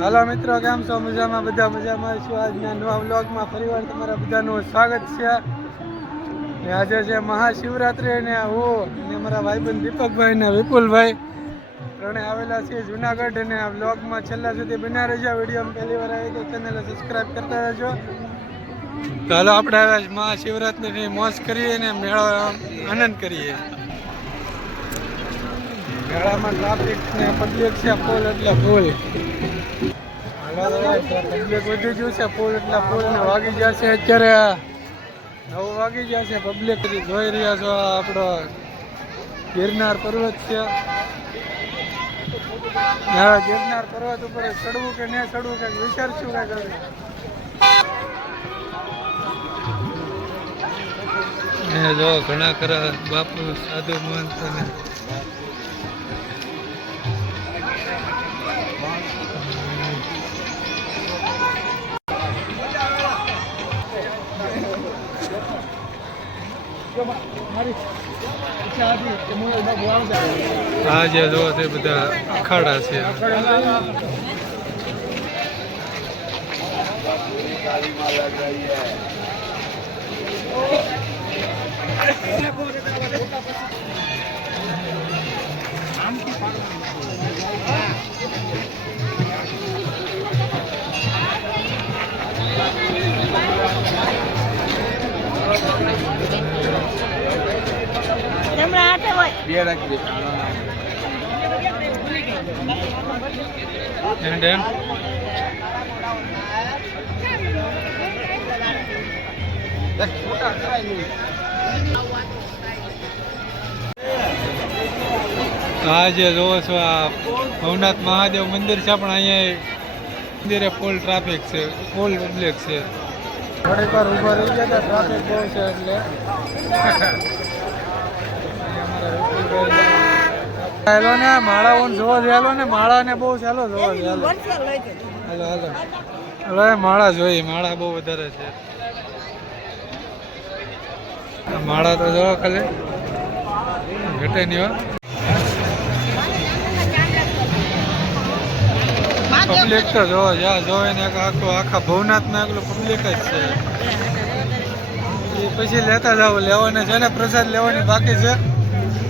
હાલો મિત્રો, કેમ છો? મજામાં? બધા મજામાં? છું આજના નવા બ્લોગમાં ફરીવાર તમારા બધાનું સ્વાગત છે? ને આજે છે મહાશિવરાત્રિ અને હું અમારા ભાઈબંધ દીપકભાઈ ને વિપુલભાઈ. ત્રણે આવેલા છે જુનાગઢ અને આ વ્લોગમાં છેલ્લા સુધી બના રહેજો. વીડિયો પહેલી વાર આવી તો ચેનલને સબસ્ક્રાઈબ કરતા રહેજો. તો હાલો, આપણે હવે મહાશિવરાત્રિની મોજ કરીએ અને મેળો આનંદ કરીએ. મેળામાં ટ્રાફિક ને પબ્લિક છે ફૂલ એટલે ફૂલ. પબ્લિક વધી ગયું છે ને વાગી ગયા છે. અત્યારે નવ વાગી ગયા છે, પબ્લિક જોઈ રહ્યા છો આપણો ગિરનાર પર્વત છે. ગિરનાર પર્વત ઉપર ચડવું કે નહીં ચડવું કે વિચારશું કે જો ઘણા ખરા બાપુ, સાધુ, મહંત આ જે જોવા તે બધા અખાડા છે. હમણાં And then જોવો છો આ ભવનાથ મહાદેવ મંદિર છે પણ અહીંયા મંદિરે ફૂલ ટ્રાફિક છે ફૂલ પબ્લિક છે થોડીક વાર ઊભા રહી ગયા ટ્રાફિક બહુ છે એટલે હેલો ને માળા ઓન જોવા હેલો ને માળા ને બહુ ચાલો જોવા હેલો. Hello hello. માળા જોઈ માળા બહુ વધારે છે. માળા તો જોવો ખાલી. ઘટે નહીં હોય પબ્લિક તો જોવો, જ્યાં જોવે ને આખું, આખા ભવનાથમાં એકલું પબ્લિક જ છે. એ પછી લેતા જાવ લેવાને છે ને, પ્રસાદ લેવાની બાકી છે.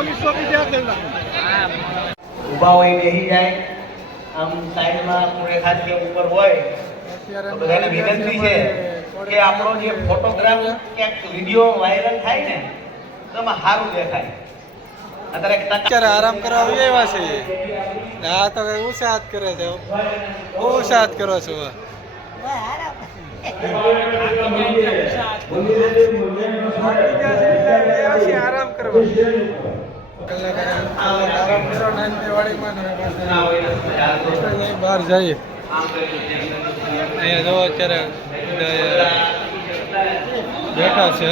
હો ભાઈ ગજબ ગજબ ઊભા હોય બેસી જાય. આમ સાઈડમાં પૂરે ખાસ કે ઉપર હોય બધાને વિનંતી છે કે આપણો જે ફોટોગ્રાફ ક્યાંક વીડિયો વાયરલ થાય ને તો એમાં સારું દેખાય. અત્યારે આરામ કરવા આવી આવ્યા છે. આ તો કઈ ઉત્સાહત કરે છે? બહુ ઉત્સાહત કરો છો. આરામ. આરામ કરો નાની દિવાળીમાં ને બહાર જઈએ અહીંયા જો અત્યારે બેઠા છે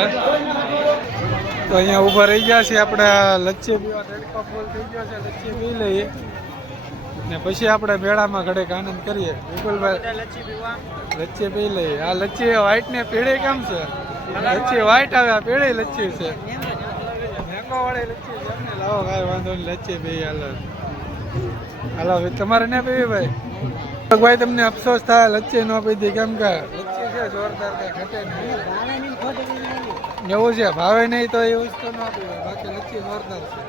તો અહીંયા ઊભા રહી ગયા છે આપણે લચ્છી પીવા તડકો ફૂલ થઈ ગયો છે, લચ્છી પી લઈએ ને પછી આપણે મેળામાં ઘડેક આનંદ કરીએ. વિપુલભાઈ લચ્છી પી લઈએ આ લચ્છી વ્હાઈટ ને પીળી કેમ છે? લચ્છી વ્હાઈટ આવે આ પીળી લચ્છી છે. મેંગો વાળી લચ્છી છે. એમને લાવો કાંઈ વાંધો નહીં લચ્છી પી હાલો. હાલો તમારે ને પીવી ભાઈ? ભાઈ તમને અફસોસ થાય લચ્છી ન પીધી કેમ કે? લચ્છી છે જોરદાર કઈ ઘટે નહીં. એવું છે ભાવે નહીં તો એ વસ્તુ ન પીવાય. બાકી લચ્છી જોરદાર છે.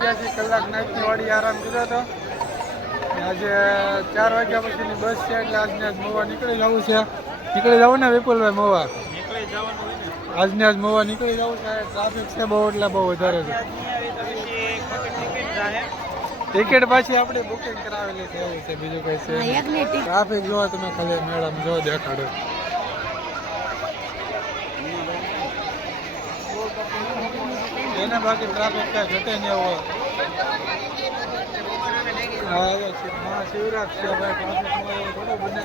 ત્યાંથી કલાક નાખી વાડી આરામ કર્યો હતો. આજે ચાર વાગ્યા પછીની બસ છે એટલે આજને આજ મોવા નીકળી જવું છે. નીકળી જવું ને વિપુલભાઈ મોવા. આજને આજ મોવા નીકળી જવું છે ટ્રાફિક છે બહુ એટલે બહુ વધારે છે. ટિકિટ પાછી આપણે બુકિંગ કરાવેલી છે એવું છે બીજું કઈ છે ટ્રાફિક જોવા તમે ખાલી મેડમ જો દેખાડો. એને બાકી ટ્રાફિક કાંઈ ઘટે નહીં એવો. હા શિવરાજ છે. ભાઈ ટ્રાફિકમાં એવું થોડું બને.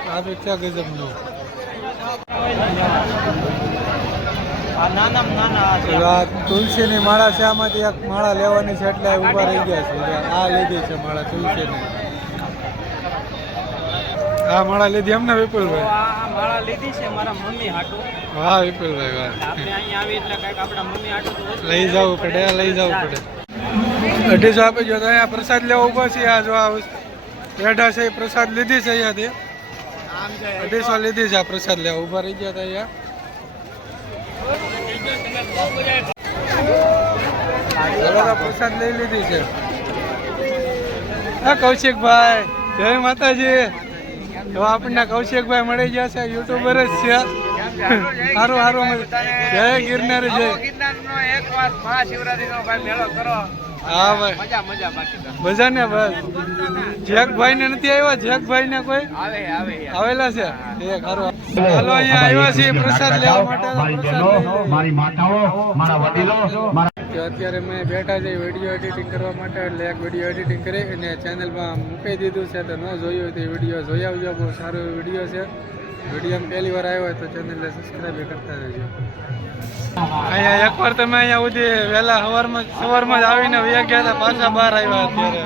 ટ્રાફિક છે ગજબનું તુલસીની માળા છે આમાંથી એક માળા લેવાની છે એટલે ઊભા રહી ગયા છે. આ લીધી છે માળા તુલસીની. આ માળા લીધી એમને વિપુલભાઈ. આ માળા લીધી છે મારા મમ્મી હાટુ. હા વિપુલભાઈ વાહ. આપણે અહીંયા આવી એટલે કંઈક આપણા મમ્મી હાટુ તો લઈ જવું પડે. લઈ જવું પડે. અઢીસો આપી જો તો અહીંયા પ્રસાદ લેવા ઊભો છે આ જો આ પેઢા છે એ પ્રસાદ લીધી છે અહીંયાથી. અઢીસો લીધી છે આ પ્રસાદ લેવા. ઊભા રહી ગયા હતા અહીંયા. પ્રસાદ લઈ લીધી છે. હા કૌશિકભાઈ જય માતાજી. તો આપણને કૌશિકભાઈ મળી ગયા છે યુટ્યુબર જ છે. સારું સારું જય ગિરનાર જય. એક વાર મહાશિવરાત્રીનો ભાઈ મેળો કરો. હા ભાઈ. મજા મજા બાકી તો મજા ને બસ જેકભાઈ ને નથી આવ્યા? જેકભાઈ ને કોઈ? આવે આવે આવેલા છે? એ ખરું હાલો અહીંયા આવ્યા છીએ પ્રસાદ લેવા માટે. મારી માતાઓ મારા વડીલો મારા તો અત્યારે મેં બેઠા છે વીડિયો એડિટિંગ કરવા માટે, એટલે એક વીડિયો એડિટિંગ કરી અને ચેનલમાં મૂકી દીધું છે, તો ન જોયું હોય તો વીડિયો જોઈ આવજો, બહુ સારો વીડિયો છે. વિડીયોમાં પહેલી વાર આવ્યો હોય તો ચેનલને સબસ્ક્રાઈબ કરતા રહેજો. અહીંયા એકવાર તમે અહીંયા સુધી વહેલા સવારમાં સવારમાં જ આવીને વયા ગયા હતા, પાછા બહાર આવ્યા અત્યારે.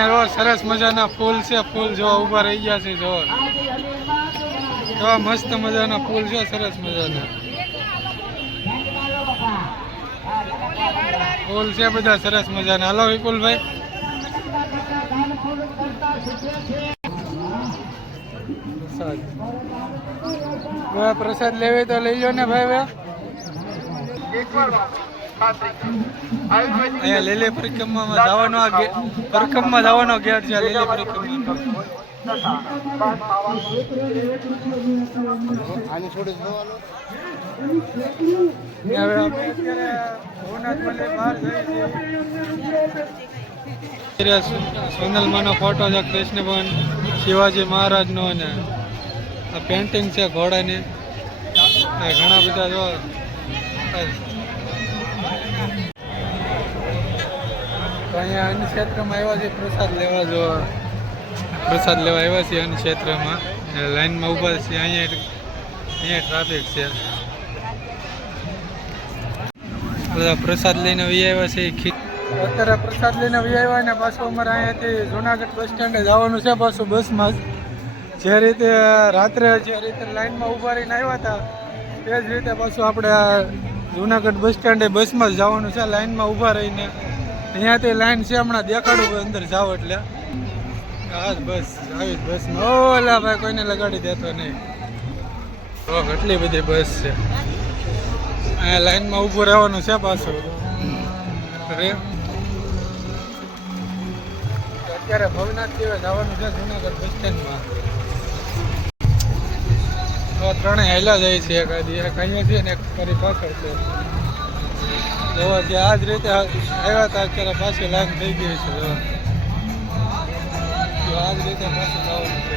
અહીંયા જો સરસ મજાના ફૂલ છે, ફૂલ જો ઊભા રહી ગયા છે જો મસ્ત મજાના ફૂલ છે, સરસ મજાના. ફૂલ છે બધા સરસ મજાના. હાલો વિપુલભાઈ. પ્રસાદ લેવી તો લઈ લો ને ભાઈ હવે અહીંયા લીલી પરિક્રમામાં જવાનો પરિક્રમામાં જવાનો ગેટ છે લીલી પરિક્રમા સોનલમાંનો ફોટો છે કૃષ્ણ ભગવાન શિવાજી મહારાજનો અને આ પેન્ટિંગ છે ઘોડાની. ઘણા બધા જો તો અહીંયા અન્ન આવ્યા છે પ્રસાદ લેવા જો પ્રસાદ લેવા આવ્યા છીએ અન્ન ક્ષેત્રમાં. લાઈનમાં ઊભા છીએ, અહીંયા અહીંયા ટ્રાફિક છે. બધા પ્રસાદ લઈને વી આવ્યા છે અત્યારે પ્રસાદ લઈને વી આવ્યા ને પાછું અમારે અહીંયાથી જુનાગઢ બસ સ્ટેન્ડે જવાનું છે પાછું બસમાં જ. જે રીતે રાત્રે જે રીતે લાઈનમાં ઊભા રહીને આવ્યા હતા, તે જ રીતે પાછું આપણે જુનાગઢ બસ સ્ટેન્ડે બસમાં જ જવાનું છે લાઇનમાં ઊભા રહીને. અહીંયાથી લાઇન છે, હમણાં દેખાડું અંદર જાઓ એટલે. હા, બસ, આવી જ બસમાં ઓલા ભાઈ, કોઈને લગાડી દેતો નહીં. તો કેટલી બધી બસ છે. અહીંયા લાઈનમાં ઊભું રહેવાનું છે પાછું. રે. અત્યારે ભવનાથ દેવે જવાનું છે જુનાગઢ બસ સ્ટેન્ડમાં. હવે હેલા જાય છે એક આદી એક અહીંયા છે ને એક ફરી પાછળ છે. જોવા જે આ જ રીતે આવ્યા હતા, અત્યારે પાછી લાઈન થઈ ગઈ છે, જોવા. આ જ રીતે પાછું જવાનું છે.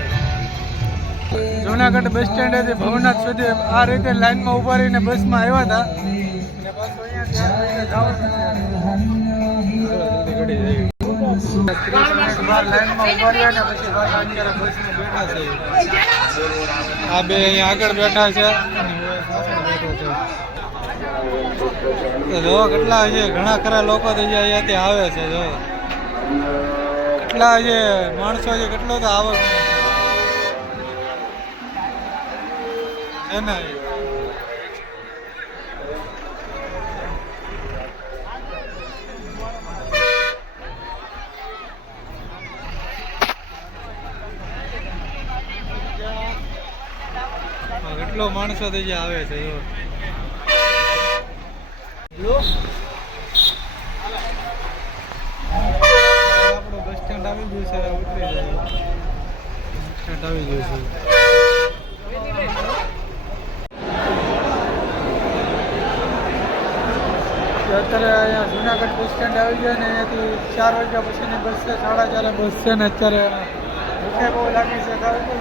જુનાગઢ બસ સ્ટેન્ડેથી ભવનાથ સુધી આ રીતે લાઈનમાં ઊભા રહીને બસમાં આવ્યા હતા. અને પાછું ઊભા રહ્યા ને પછી બેઠા છે. આ બે અહીંયા આગળ બેઠા છે. બેઠો છે જો કેટલા છે ઘણા ખરા લોકો તો જે અહીંયાથી આવે છે, જો. કેટલા છે માણસો છે, કેટલો તો આવક. છે ને કેટલો માણસો તો જે આવે છે આપણું બસ સ્ટેન્ડ આવી ગયું છે ઉતરી જાય. આવી ગયું છે. અત્યારે અહીંયા જુનાગઢ બસ આવી ગયો ને અહીંયાથી ચાર વાગ્યા પછીની બસ છે, સાડા ચારે બસ છે ને અત્યારે. ભૂખે બહુ લાગી છે કારણ કે